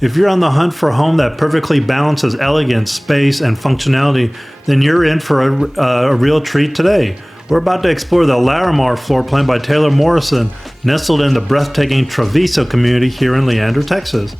If you're on the hunt for a home that perfectly balances elegance, space, and functionality, then you're in for a real treat today. We're about to explore the Larimar floor plan by Taylor Morrison, nestled in the breathtaking Travisso community here in Leander, Texas.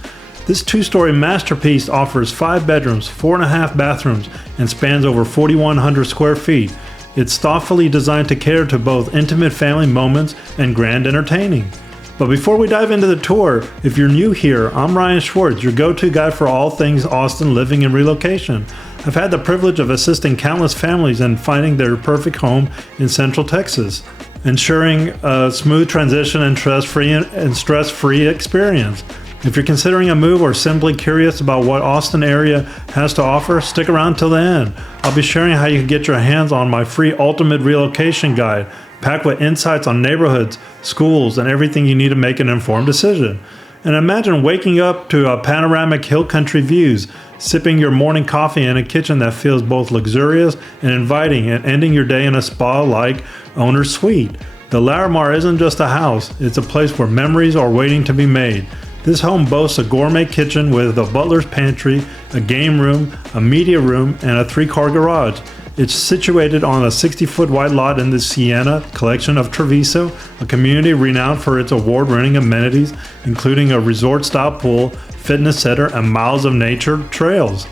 This two-story masterpiece offers 5 bedrooms, 4.5 bathrooms, and spans over 4,100 square feet. It's thoughtfully designed to cater to both intimate family moments and grand entertaining. But before we dive into the tour, if you're new here, I'm Ryan Schwartz, your go-to guy for all things Austin living and relocation. I've had the privilege of assisting countless families in finding their perfect home in Central Texas, ensuring a smooth transition and stress-free experience. If you're considering a move or simply curious about what Austin area has to offer, stick around till the end. I'll be sharing how you can get your hands on my free Ultimate Relocation Guide, packed with insights on neighborhoods, schools, and everything you need to make an informed decision. And imagine waking up to panoramic hill country views, sipping your morning coffee in a kitchen that feels both luxurious and inviting, and ending your day in a spa-like owner's suite. The Larimar isn't just a house, it's a place where memories are waiting to be made. This home boasts a gourmet kitchen with a butler's pantry, a game room, a media room, and a 3-car garage. It's situated on a 60-foot wide lot in the Sienna collection of Travisso, a community renowned for its award-winning amenities, including a resort-style pool, fitness center, and miles of nature trails.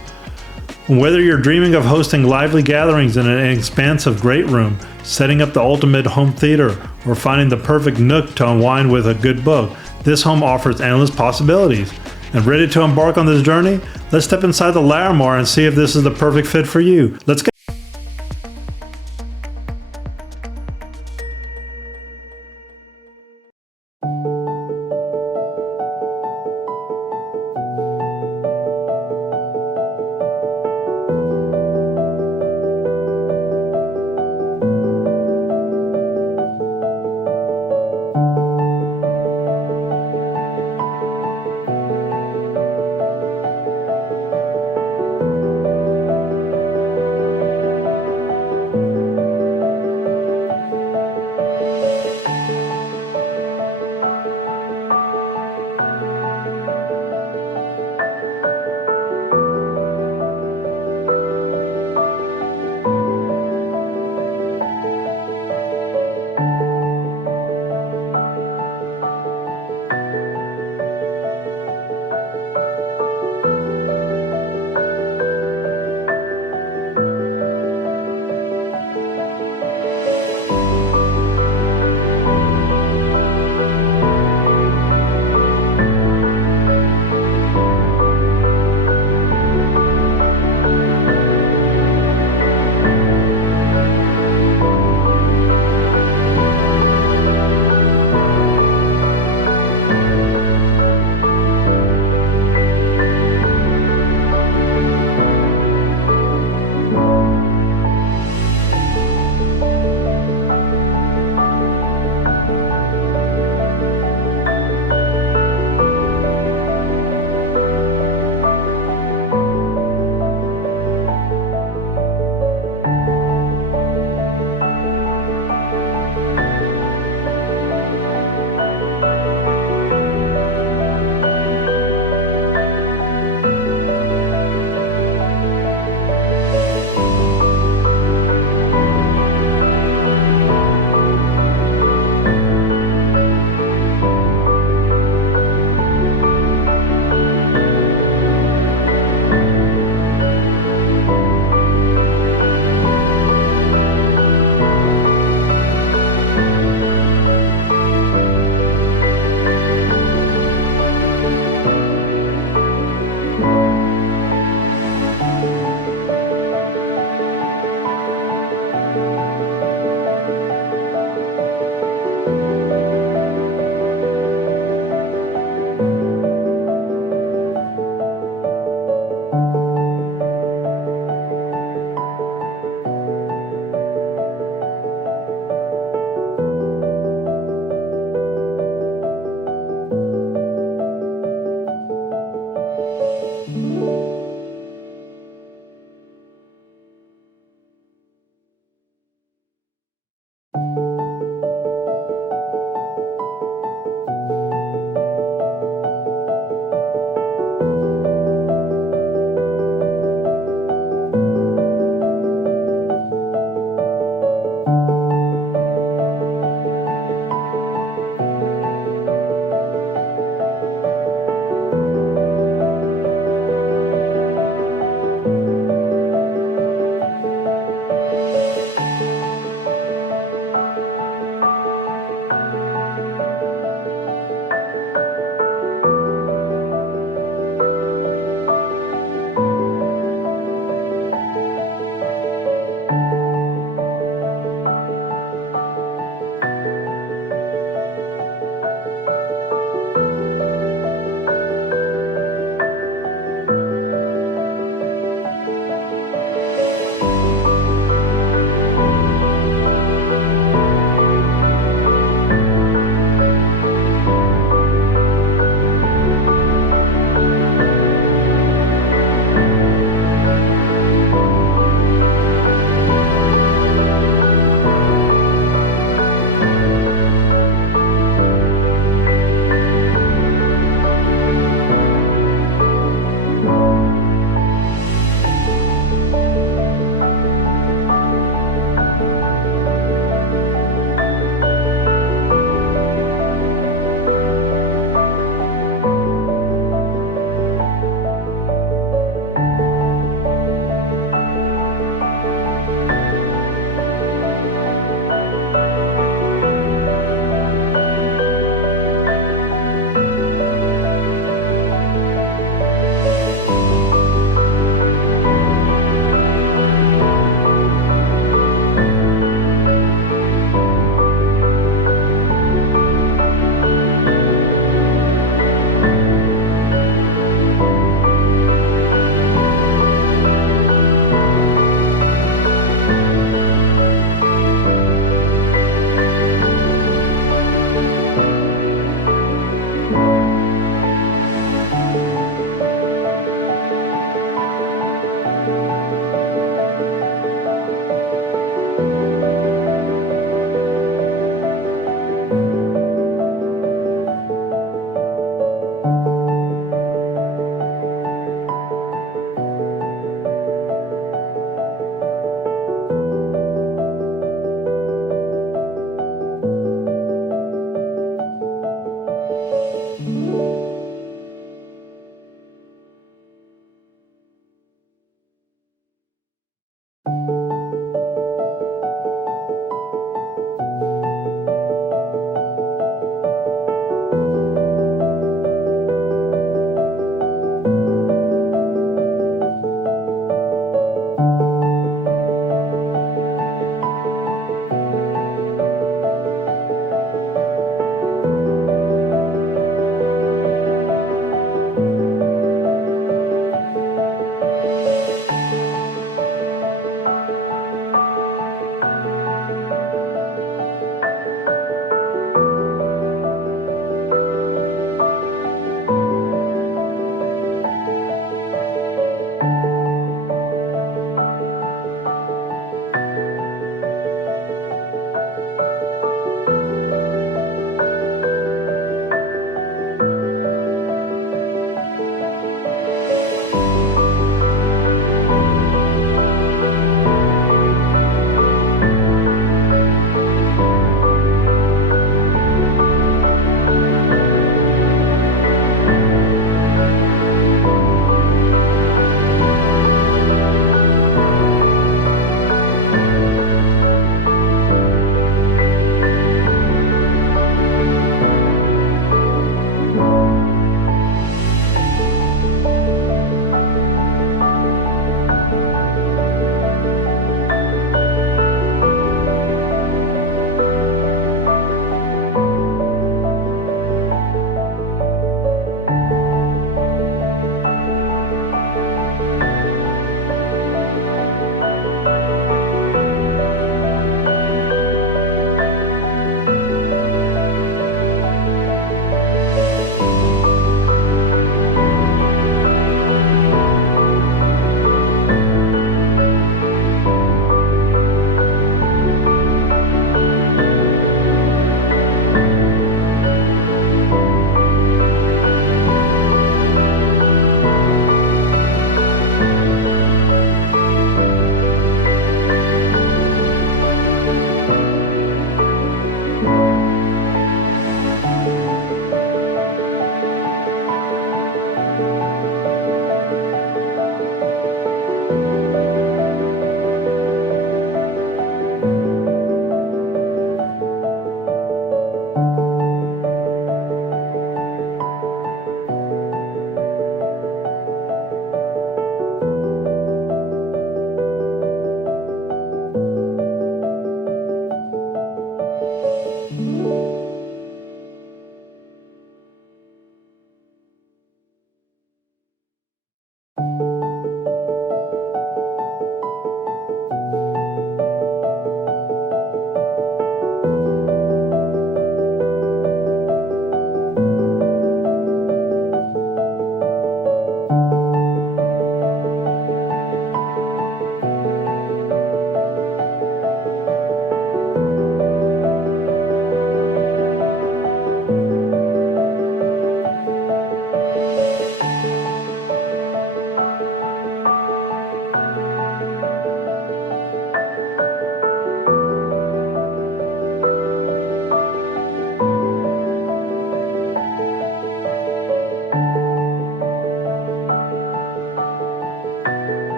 Whether you're dreaming of hosting lively gatherings in an expansive great room, setting up the ultimate home theater, or finding the perfect nook to unwind with a good book, this home offers endless possibilities. And ready to embark on this journey? Let's step inside the Larimar and see if this is the perfect fit for you. Let's go.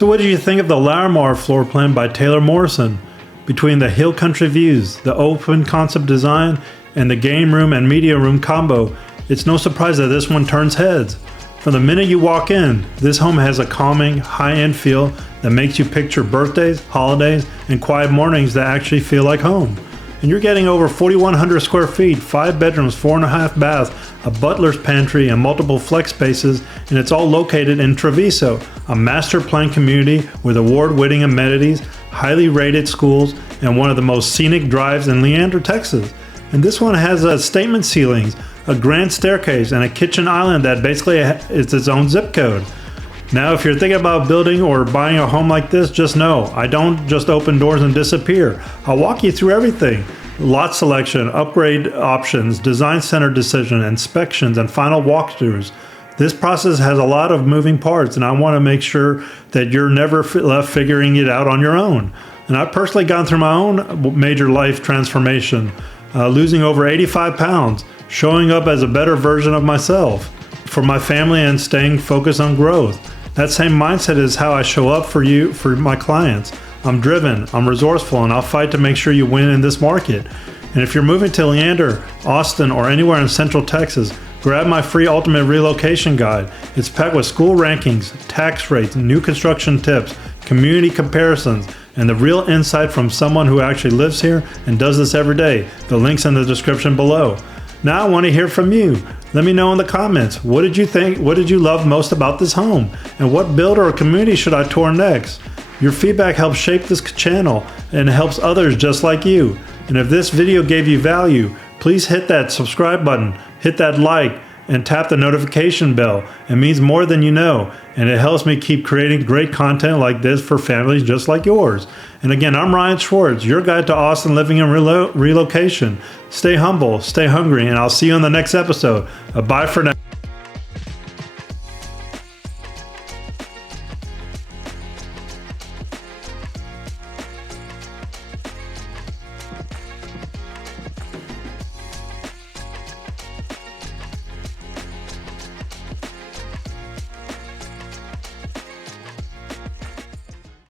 So what do you think of the Larimar floor plan by Taylor Morrison? Between the hill country views, the open concept design, and the game room and media room combo, it's no surprise that this one turns heads. From the minute you walk in, this home has a calming, high-end feel that makes you picture birthdays, holidays, and quiet mornings that actually feel like home. And you're getting over 4,100 square feet, 5 bedrooms, 4.5 baths, a butler's pantry, and multiple flex spaces, and it's all located in Travisso, a master plan community with award-winning amenities, highly rated schools, and one of the most scenic drives in Leander, Texas. And this one has statement ceilings, a grand staircase, and a kitchen island that basically is its own zip code. Now, if you're thinking about building or buying a home like this, just know, I don't just open doors and disappear. I'll walk you through everything. Lot selection, upgrade options, design center decision, inspections, and final walkthroughs. This process has a lot of moving parts, and I want to make sure that you're never left figuring it out on your own. And I've personally gone through my own major life transformation, losing over 85 pounds, showing up as a better version of myself for my family, and staying focused on growth. That same mindset is how I show up for you, for my clients. I'm driven, I'm resourceful, and I'll fight to make sure you win in this market. And if you're moving to Leander, Austin, or anywhere in Central Texas, grab my free ultimate relocation guide. It's packed with school rankings, tax rates, new construction tips, community comparisons, and the real insight from someone who actually lives here and does this every day. The link's in the description below. Now I want to hear from you. Let me know in the comments, what did you think, what did you love most about this home? And what builder or community should I tour next? Your feedback helps shape this channel and helps others just like you. And if this video gave you value, please hit that subscribe button, hit that like, and tap the notification bell. It means more than you know, and it helps me keep creating great content like this for families just like yours. And again, I'm Ryan Schwartz, your guide to Austin living and relocation. Stay humble, stay hungry, and I'll see you in the next episode. Bye for now.